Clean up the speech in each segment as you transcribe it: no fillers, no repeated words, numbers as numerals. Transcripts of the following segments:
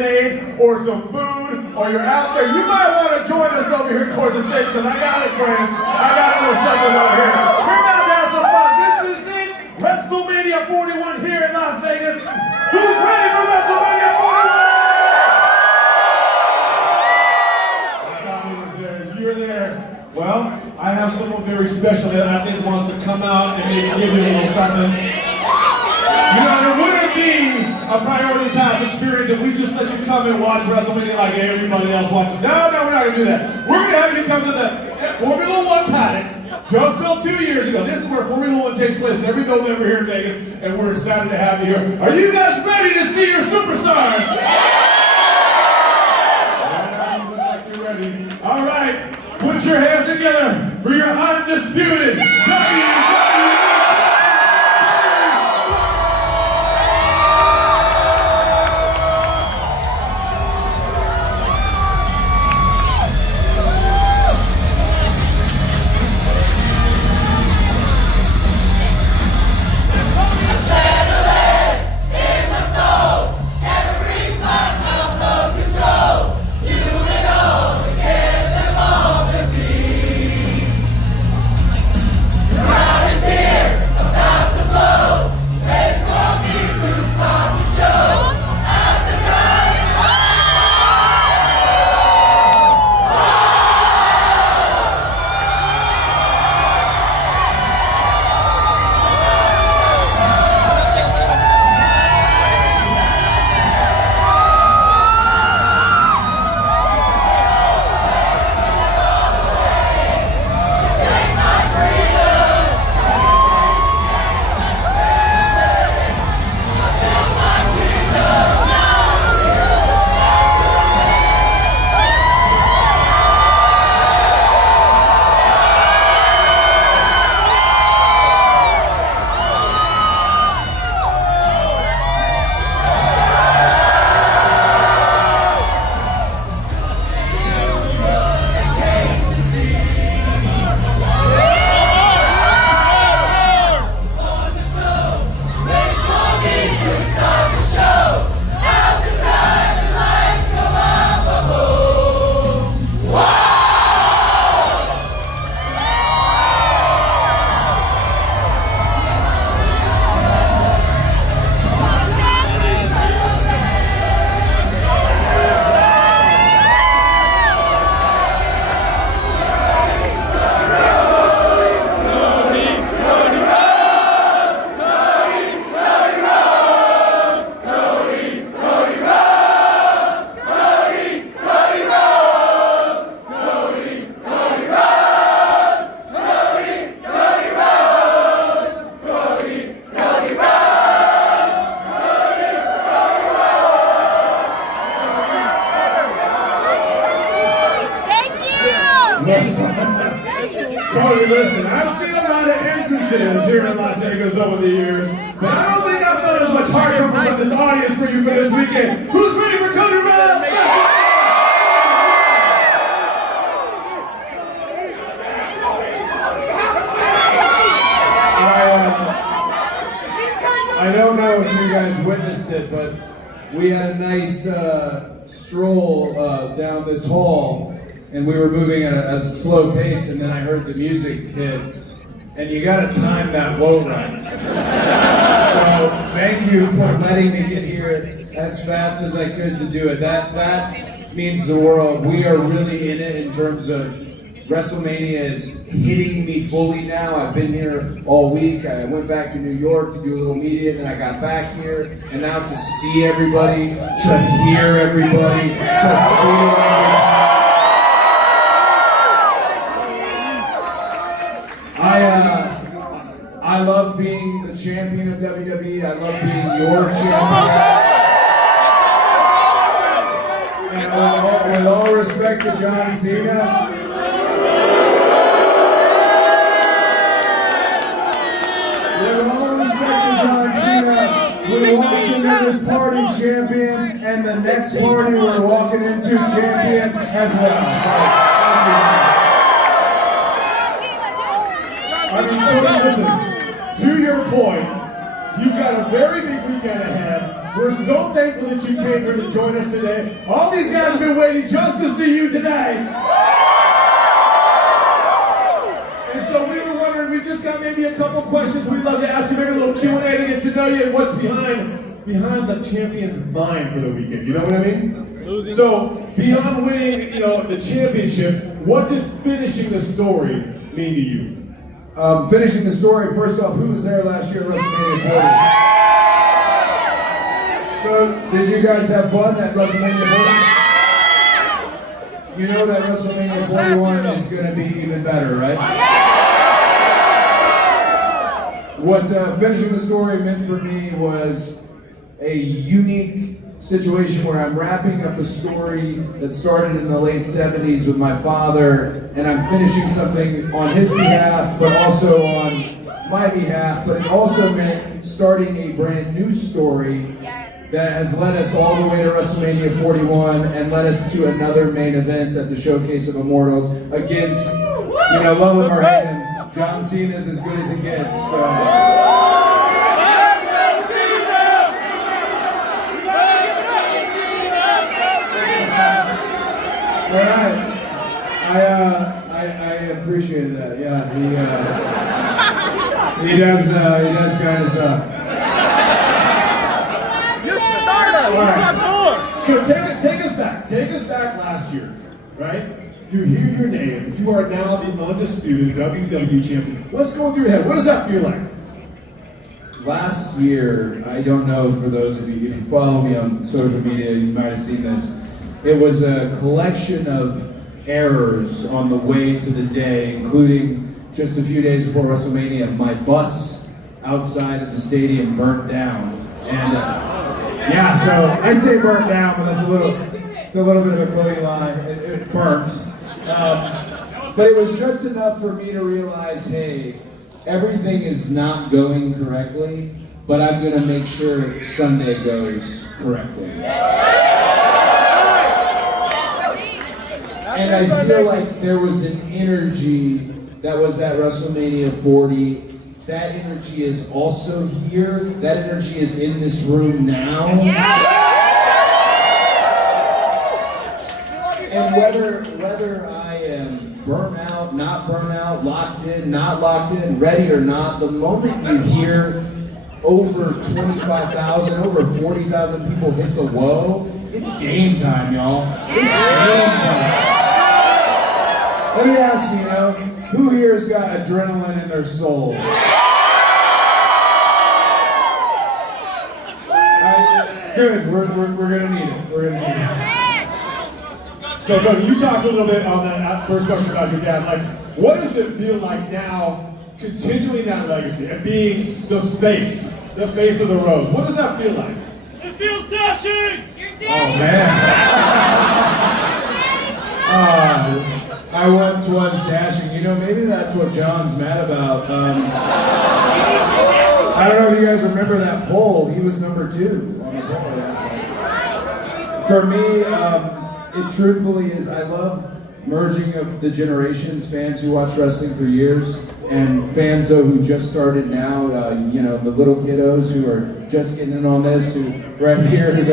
lemonade or some food, or you're out there, you might want to join us over here towards the stage, because I got it, friends. I got a little something over here. We're about to have some fun. This is it, WrestleMania 41 here in Las Vegas. Who's ready for WrestleMania 41? You're there. Well, I have someone very special that I think wants to come out and maybe give you a little something. You know, it wouldn't be a priority pass experience if we just let you come and watch WrestleMania like everybody else watching. No, we're not going to do that. We're going to have you come to the Formula One paddock, just built 2 years ago. This is where Formula One takes place every November here in Vegas, and we're excited to have you here. Are you guys ready to see your superstars? You look like you're ready. All right. Put your hands together for your undisputed WWE. Cody, listen, I've seen a lot of entrances here in Las Vegas over the years, but I don't think I've felt as much heart come from this audience for you for this weekend. Who's ready for Cody Rhodes? I don't know if you guys witnessed it, but we had a nice stroll down this hall, and we were moving at a slow pace, and then I heard the music hit, and you gotta time that low right. So thank you for letting me get here as fast as I could to do it. That means the world. We are really in it in terms of WrestleMania is hitting me fully now. I've been here all week. I went back to New York to do a little media, then I got back here, and now to see everybody, to hear everybody, to feel everybody. I love being the champion of WWE. I love being your champion. And with all respect to John Cena, we're walking into this party champion, and the next party we're walking into champion as well. I mean, listen, to your point, you've got a very big weekend ahead. We're so thankful that you came here to join us today. All these guys have been waiting just to see you today. And so we were wondering, we just got maybe a couple questions we'd love to ask you, maybe a little Q&A to get to know you and what's behind the champion's mind for the weekend. You know what I mean? Losing. So beyond winning, the championship, what did finishing the story mean to you? Finishing the story, first off, who was there last year at WrestleMania 40? So, did you guys have fun at WrestleMania 40? You know that WrestleMania 41 is going to be even better, right? What finishing the story meant for me was a unique situation where I'm wrapping up a story that started in the late 70s with my father, and I'm finishing something on his behalf, but also on my behalf, but it also meant starting a brand new story that has led us all the way to WrestleMania 41 and led us to another main event at the Showcase of Immortals against, love him or hate him, John Cena is as good as it gets. So. All right, I appreciate that. Yeah, he does kind of suck. You're Stardust. You suck more. So take us back last year, right? You hear your name. You are now the undisputed WWE champion. What's going through your head? What does that feel like? Last year, I don't know for those of you, if you follow me on social media, you might have seen this. It was a collection of errors on the way to the day, including just a few days before WrestleMania, my bus outside of the stadium burnt down. And so I say burnt down, but it's a little bit of a Cody lie. It burnt. But it was just enough for me to realize, hey, everything is not going correctly, but I'm gonna make sure Sunday goes correctly. And I feel like there was an energy that was at WrestleMania 40. That energy is also here. That energy is in this room now. And whether I am burnt out, not burnt out, locked in, not locked in, ready or not, the moment you hear over 25,000, over 40,000 people hit the whoa, it's game time, y'all. It's game time. Let me ask you, who here has got adrenaline in their soul? Good, we're gonna need it. We're gonna need it. So, Cody, you talked a little bit on that first question about your dad. Like, what does it feel like now, continuing that legacy and being the face of the Rhodes? What does that feel like? It feels dashing. Oh man. I once was dashing. Maybe that's what John's mad about. I don't know if you guys remember that poll. He was number 2 on the poll. For me, it truthfully is, I love merging of the generations, fans who watch wrestling for years, and fans though who just started now, the little kiddos who are just getting in on this, who right here who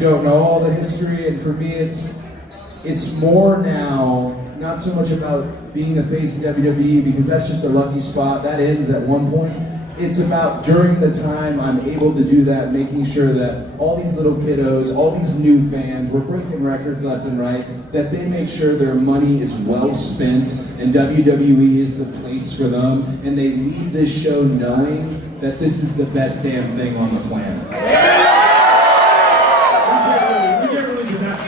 don't know all the history. And for me, it's more now, not so much about being the face of WWE, because that's just a lucky spot, that ends at one point. It's about during the time I'm able to do that, making sure that all these little kiddos, all these new fans, we're breaking records left and right, that they make sure their money is well spent and WWE is the place for them, and they leave this show knowing that this is the best damn thing on the planet. We can't really do that.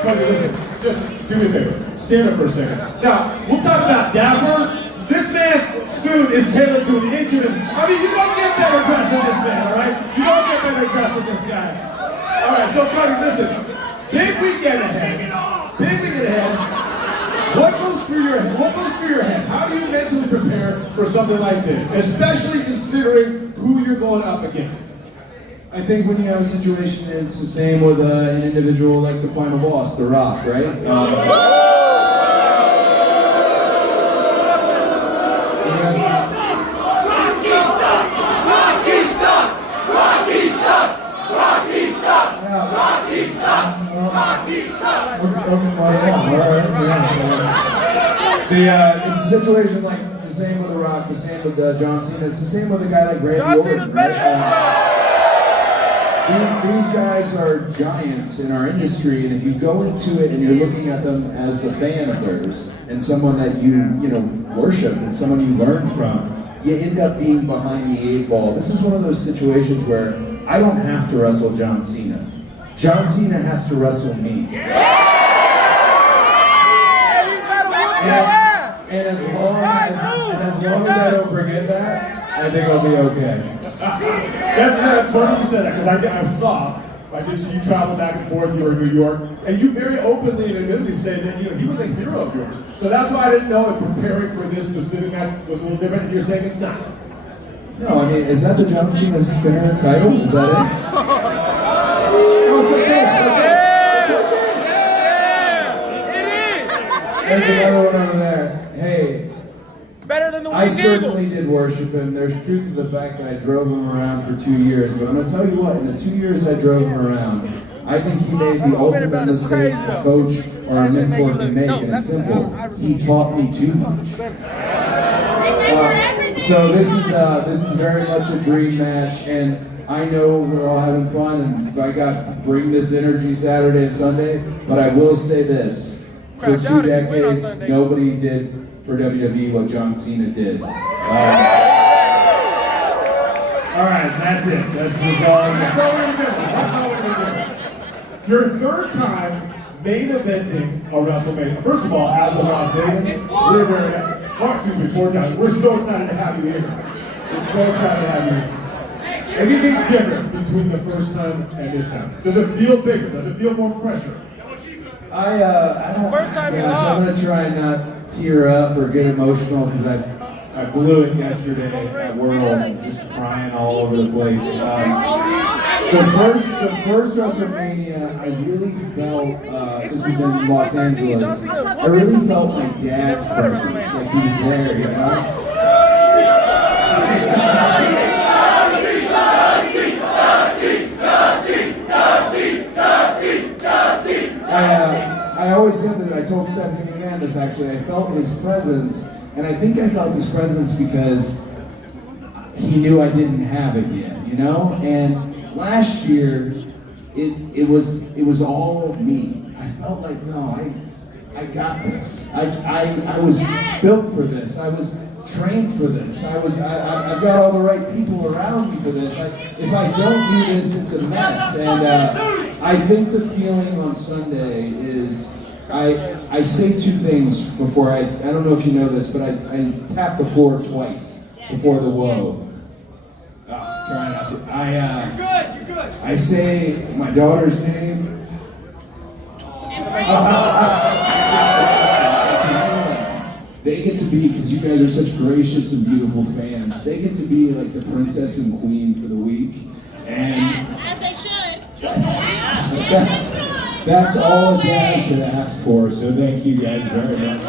Cody, listen, just do me a favor. Stand up for a second. Now, we'll talk about Dapper. This man's suit is tailored to an inch of his. I mean, you don't get better dressed than this man, all right? You don't get better dressed than this guy. All right, so Cody, listen. Big weekend ahead. What goes through your head? How do you mentally prepare for something like this, especially considering who you're going up against? I think when you have a situation, it's the same with an individual like the final boss, The Rock, right? It's a situation like the same with The Rock, the same with John Cena. It's the same with a guy like Randy John Orton. Cena's better These guys are giants in our industry, and if you go into it and you're looking at them as a fan of theirs and someone that you worship and someone you learn from, you end up being behind the 8 ball. This is one of those situations where I don't have to wrestle John Cena. John Cena has to wrestle me. And as long as I don't forget that, I think I'll be okay. That's funny you said that, because I did see you travel back and forth. You were in New York, and you very openly and admittedly said that he was a hero of yours. So that's why I didn't know if preparing for this specific match was a little different. And you're saying it's not. No, I mean, is that the John Cena spinner title? Is that it? Oh, it's okay. There's another one over there. Hey. Better than the one I certainly did worship him. There's truth to the fact that I drove him around for 2 years, but I'm going to tell you what, in the 2 years I drove him around, I think he made the ultimate mistake a coach or a mentor can make, and it's simple. He taught me too much. So this is very much a dream match, and I know we're all having fun, and by gosh, bring this energy Saturday and Sunday, but I will say this. For 2 decades, nobody did for WWE what John Cena did. All right, that's it. That's all I got. That's all we're gonna do. Your third time main eventing a WrestleMania. First of all, as a Las Vegas, we're very, fourth time. We're so excited to have you here. We're so excited to have you here. Anything different between the first time and this time? Does it feel bigger? Does it feel more pressure? I don't. First time you I'm gonna try and not tear up or get emotional because I blew it yesterday at World, just crying all over the place. The first WrestleMania, I really felt this was in Los Angeles. I really felt my dad's presence, like he was there, you know. I always said that, I told Stephanie Hernandez actually, I felt his presence, and I think I felt his presence because he knew I didn't have it yet, you know? And last year, it was all me. I felt like, no, I got this. I was built for this. I was trained for this. I've got all the right people around me for this. If I don't do this, it's a mess. And I think the feeling on Sunday is, I say 2 things before I don't know if you know this, but I tap the floor twice before the whoa. Try not to. You're good. I say my daughter's name. They get to be, because you guys are such gracious and beautiful fans, they get to be like the princess and queen for the week. And as they should. That's all a dad could ask for, so thank you guys very much.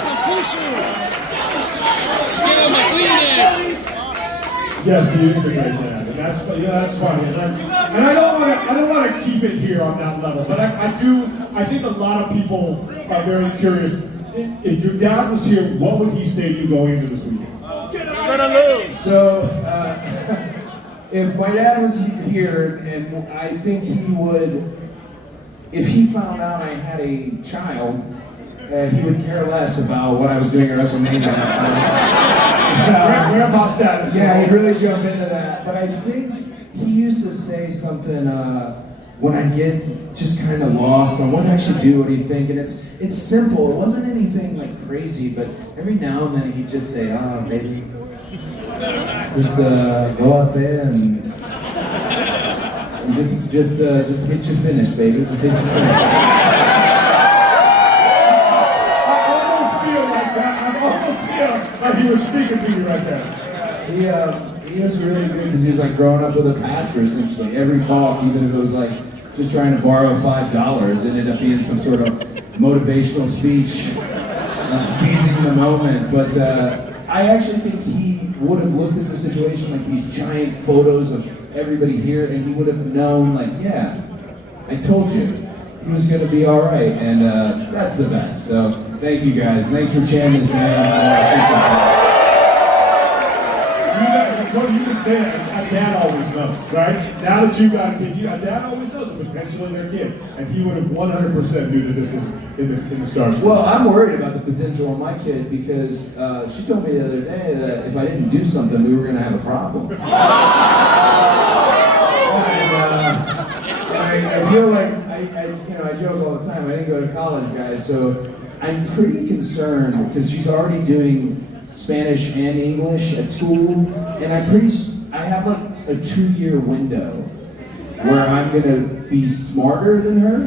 Some tissues. Get on my Kleenex. Yes, he is a great dad, and that's funny. And I don't want to keep it here on that level, but I think a lot of people are very curious. If your dad was here, what would he say to you going into this weekend? You're gonna lose. So, if my dad was here, and I think he would, if he found out I had a child, he would care less about what I was doing at WrestleMania. Grandpa status. Yeah, he'd really jump into that. But I think he used to say something when I get just kind of lost on what I should do, what do you think? And it's simple. It wasn't anything like crazy, but every now and then he'd just say, baby, just go out there and just hit your finish, baby. Just hit your finish. I almost feel like he was speaking to you right there. He was really good because he was like growing up with a pastor essentially. Every talk, even if it was like just trying to borrow $5, ended up being some sort of motivational speech, seizing the moment. But I actually think he would have looked at the situation like these giant photos of everybody here, and he would have known, like, yeah, I told you, he was gonna be all right, and that's the best. So thank you guys. Thanks for chanting his name. Cody, you can say that. A dad always knows, right? Now that you got a kid, a dad always knows the potential in their kid, and he would have 100% knew that this was in the stars. Well, I'm worried about the potential of my kid because she told me the other day that if I didn't do something, we were going to have a problem. And I feel like I joke all the time. I didn't go to college, guys, so I'm pretty concerned because she's already doing Spanish and English at school, and I have like a 2-year window where I'm gonna be smarter than her,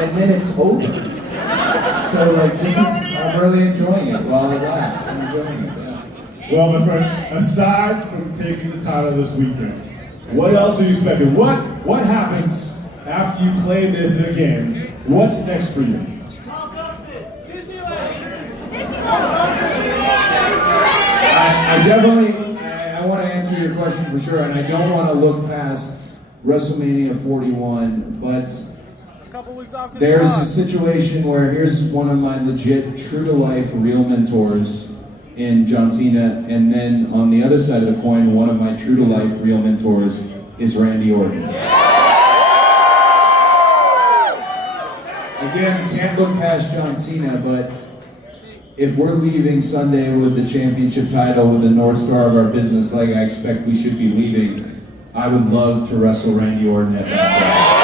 and then it's over. So like I'm really enjoying it while it lasts. I'm enjoying it. Yeah. Well, my friend, aside from taking the title this weekend, what else are you expecting? What happens after you claim this again? What's next for you? I want to answer your question for sure, and I don't want to look past WrestleMania 41, but there's a situation where here's one of my legit, true-to-life, real mentors in John Cena, and then on the other side of the coin, one of my true-to-life, real mentors is Randy Orton. Again, can't look past John Cena, but if we're leaving Sunday with the championship title, with the North Star of our business, like I expect we should be leaving, I would love to wrestle Randy Orton at that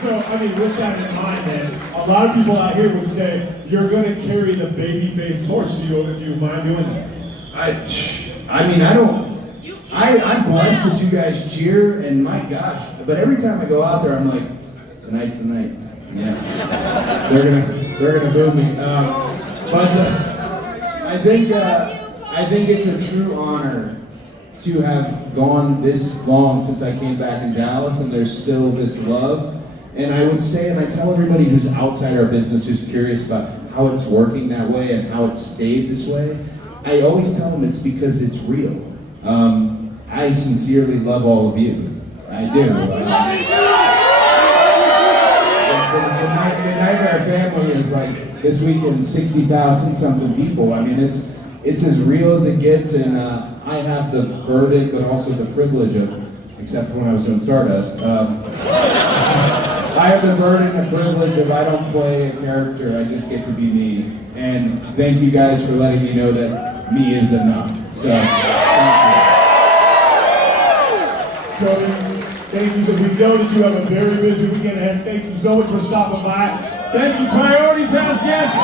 So, I mean, with that in mind, then, a lot of people out here would say, you're going to carry the babyface torch. Do you mind doing that? I'm blessed that you guys cheer, and my gosh, but every time I go out there, I'm like, tonight's the night. Yeah, they're gonna boo me. But I think it's a true honor to have gone this long since I came back in Dallas, and there's still this love. And I would say, and I tell everybody who's outside our business, who's curious about how it's working that way and how it's stayed this way, I always tell them it's because it's real. I sincerely love all of you. I do. The Nightmare family is like this weekend 60,000 something people. I mean, it's as real as it gets, and I have the burden, but also the privilege of, except for when I was doing Stardust, I have the burden and privilege of I don't play a character, I just get to be me. And thank you guys for letting me know that me is enough. So, thank you. Cody, thank you. So we know that you have a very busy weekend ahead. Thank you so much for stopping by. Thank you, Priority Pass guests.